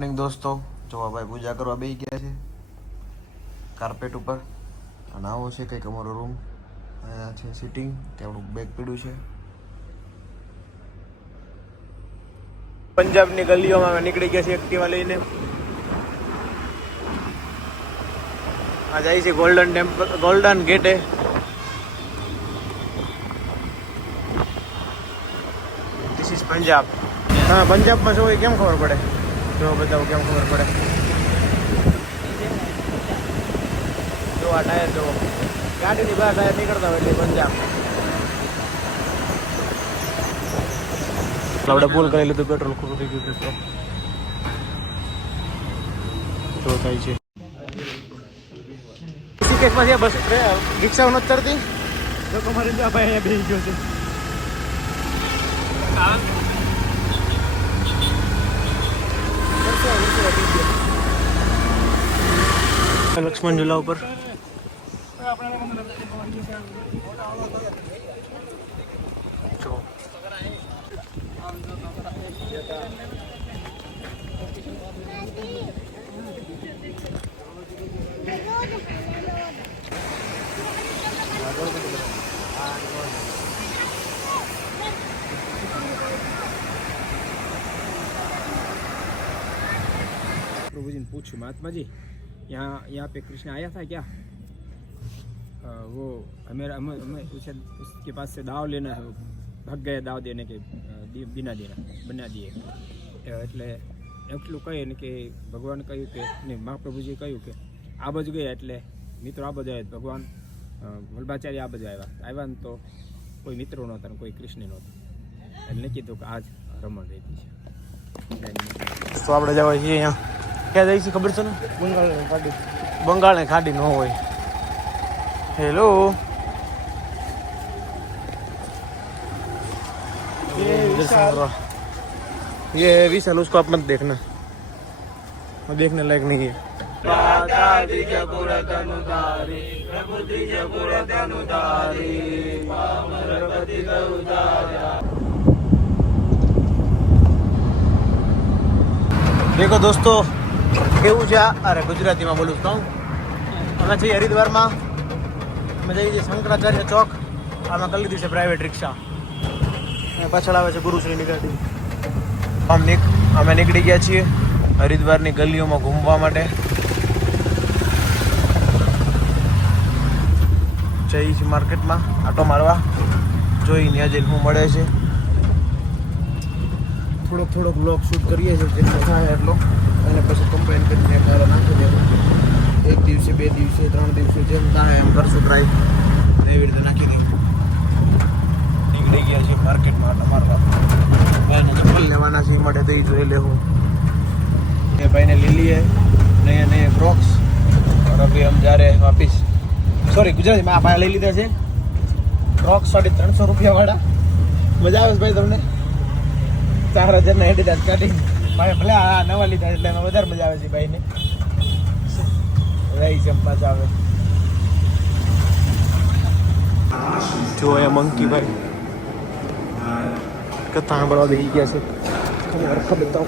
દોસ્તો જો ભાઈ પૂજા કરવા બેસી ગયા છે કાર્પેટ ઉપર અને આવો છે કંઈક અમારો રૂમ અહીંયા છે સિટિંગ ત્યાં બેગ પીડ્યું છે પંજાબની ગલીઓમાં અમે નીકળી ગયા છીએ એક્ટિવા લઈને આ જાય છે ગોલ્ડન ટેમ્પલ ગોલ્ડન ગેટે ધીસ ઇઝ પંજાબ હા પંજાબમાં શું હોય કેમ ખબર પડે જો બતાવો કેમ ખબર પડે જો આ ટાયર જો ગાડીની બહાર ટાયર નીકળતા હોય એટલે પંજાબ આપણે ફૂલ કરી લીધું પેટ્રોલ ખોટું થઈ ગયું દોસ્તો જો થાય છે ઋષિકેશમાં બસ રિક્ષાઓ નથી ચડતી જો તમારે જો ભાઈ અહીંયા બેસી ગયો છે લક્ષ્મણ ઝૂલા ઉપર प्रभु जी ने पूछू महात्मा जी यहाँ पे कृष्ण आया था क्या वो हमें उसके पास से दाव लेना है भाग गए दाव देने के बिना बना दिए એટલે એટલું કહે ને કે ભગવાન કહ્યું કે નહીં મહાપ્રભુજી કહ્યું કે આ બાજુ ગયા એટલે મિત્રો આ બાજુ આવ્યા ભગવાન વલ્ભાચાર્ય આ બાજુ આવ્યા ને તો કોઈ મિત્રો નહોતા કોઈ કૃષ્ણ નહોતા એટલે કીધું કે આજ રમણ રહેતી છે તો આપણે જવા છીએ અહીંયા ક્યાં જાય છે ખબર છે ને બંગાળની ખાડી ન હોય હેલો ये विशाल उसको आप मत देखना वो देखने लायक नहीं है देखो दोस्तों કેવું છે અરે ગુજરાતીમાં બોલું છું અમે છીએ હરિદ્વારમાં અમે જઈએ છીએ શંકરાચાર્ય ચોક આમાં કરી લીધી છે પ્રાઇવેટ રિક્ષા પાછળ આવે છે ગુરુશ્રીની ગાડી અમે નીકળી ગયા છીએ હરિદ્વારની ગલીઓમાં ઘૂમવા માટે જઈએ છીએ માર્કેટમાં આટો મારવા જોઈને આજે શું મળે છે થોડોક બ્લોગ શૂટ કરીએ છીએ જેટલો થાય એટલો અને પછી કમ્બાઈન કરીને મારો નાખી દેવું એક દિવસે 2 દિવસે 3 દિવસે જેમ થાય એમ કરશું ટ્રાય એવી રીતે નાખી દઈએ નીકળી ગયા છીએ માર્કેટમાં આટો મારવા ભાઈને ચપ્પલ લેવાના છે એ માટે તો એ જોઈ લેવું ये भाई ने ले लिए नए फ्रॉक्स और अभी हम जा रहे हैं वापिस सॉरी गुजराती में आप लई लीधा છે फ्रॉक्स 350 રૂપિયા વાળા મજા આવે ભાઈ તમને 4000 ના હેડી સ્ટાર્ટિંગ ભાઈ ભલે આ નવા લીધા એટલે એમાં વધારે મજા આવે છે ભાઈને રહી છે પાછા આવે જો એ મંકી ભાઈ કથા સાંભળવા બેસી ગયા છે ખબર બતાવો